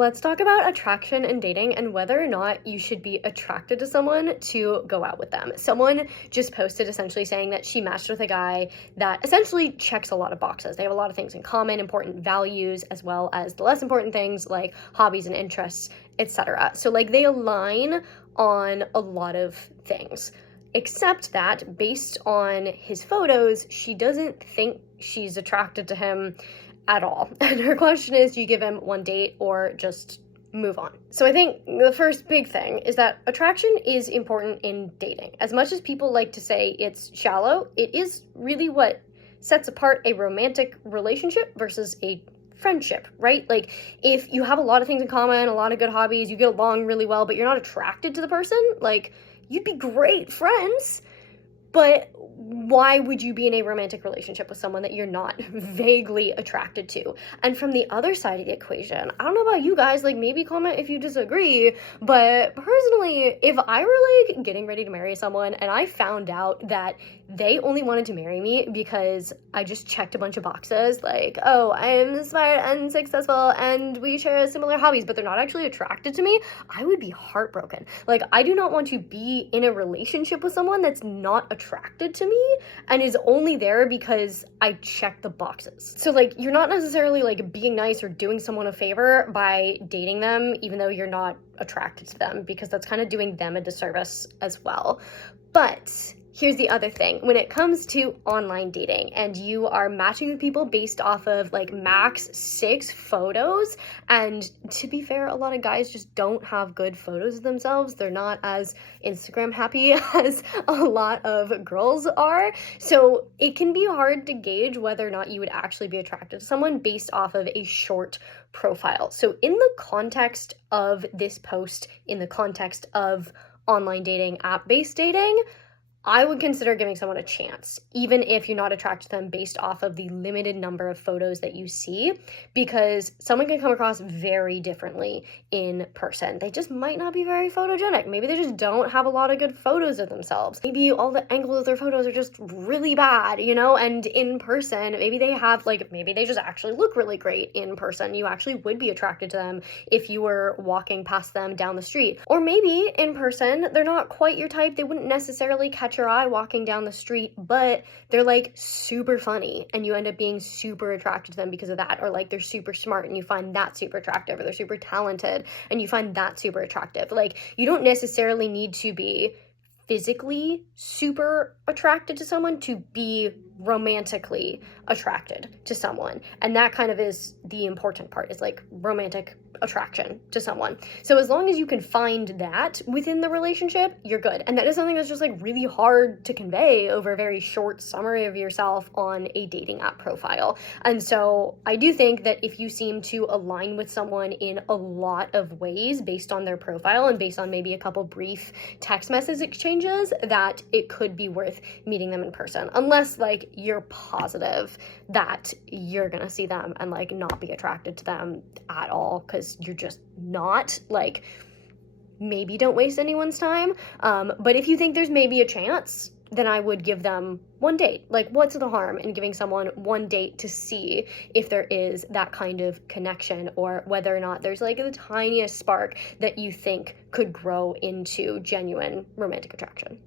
Let's talk about attraction and dating and whether or not you should be attracted to someone to go out with them. Someone just posted essentially saying that she matched with a guy that essentially checks a lot of boxes. They have a lot of things in common, important values, as well as the less important things like hobbies and interests, etc. So, like, they align on a lot of things. Except that, based on his photos, she doesn't think she's attracted to him at all. And her question is, do you give him one date or just move on? So I think the first big thing is that attraction is important in dating. As much as people like to say it's shallow, it is really what sets apart a romantic relationship versus a friendship, right? Like, if you have a lot of things in common, a lot of good hobbies, you get along really well, but you're not attracted to the person, like, you'd be great friends, but why would you be in a romantic relationship with someone that you're not vaguely attracted to? And from the other side of the equation, I don't know about you guys, like, maybe comment if you disagree, but personally, if I were like getting ready to marry someone and I found out that they only wanted to marry me because I just checked a bunch of boxes, like, oh, I'm smart and successful and we share similar hobbies, but they're not actually attracted to me, I would be heartbroken. Like, I do not want to be in a relationship with someone that's not attracted to me and is only there because I check the boxes. So, like, you're not necessarily like being nice or doing someone a favor by dating them even though you're not attracted to them, because that's kind of doing them a disservice as well. But here's the other thing. When it comes to online dating and you are matching with people based off of like max 6 photos, and to be fair, a lot of guys just don't have good photos of themselves. They're not as Instagram happy as a lot of girls are. So it can be hard to gauge whether or not you would actually be attracted to someone based off of a short profile. So in the context of this post, in the context of online dating, app-based dating, I would consider giving someone a chance, even if you're not attracted to them based off of the limited number of photos that you see, because someone can come across very differently in person. They just might not be very photogenic. Maybe they just don't have a lot of good photos of themselves. Maybe all the angles of their photos are just really bad, you know, and in person, maybe they have, like, maybe they just actually look really great in person. You actually would be attracted to them if you were walking past them down the street. Or maybe in person, they're not quite your type. They wouldn't necessarily catch your eye walking down the street, but they're like super funny and you end up being super attracted to them because of that. Or like they're super smart and you find that super attractive, or they're super talented and you find that super attractive. Like, you don't necessarily need to be physically super attracted to someone to be romantically attracted to someone. And that kind of is the important part, is like romantic attraction to someone. So as long as you can find that within the relationship, you're good. And that is something that's just like really hard to convey over a very short summary of yourself on a dating app profile. And so I do think that if you seem to align with someone in a lot of ways based on their profile and based on maybe a couple brief text message exchanges, that it could be worth meeting them in person, unless like you're positive that you're gonna see them and like not be attracted to them at all, because you're just not. Like, maybe don't waste anyone's time. But if you think there's maybe a chance, then I would give them one date. Like, what's the harm in giving someone one date to see if there is that kind of connection, or whether or not there's like the tiniest spark that you think could grow into genuine romantic attraction?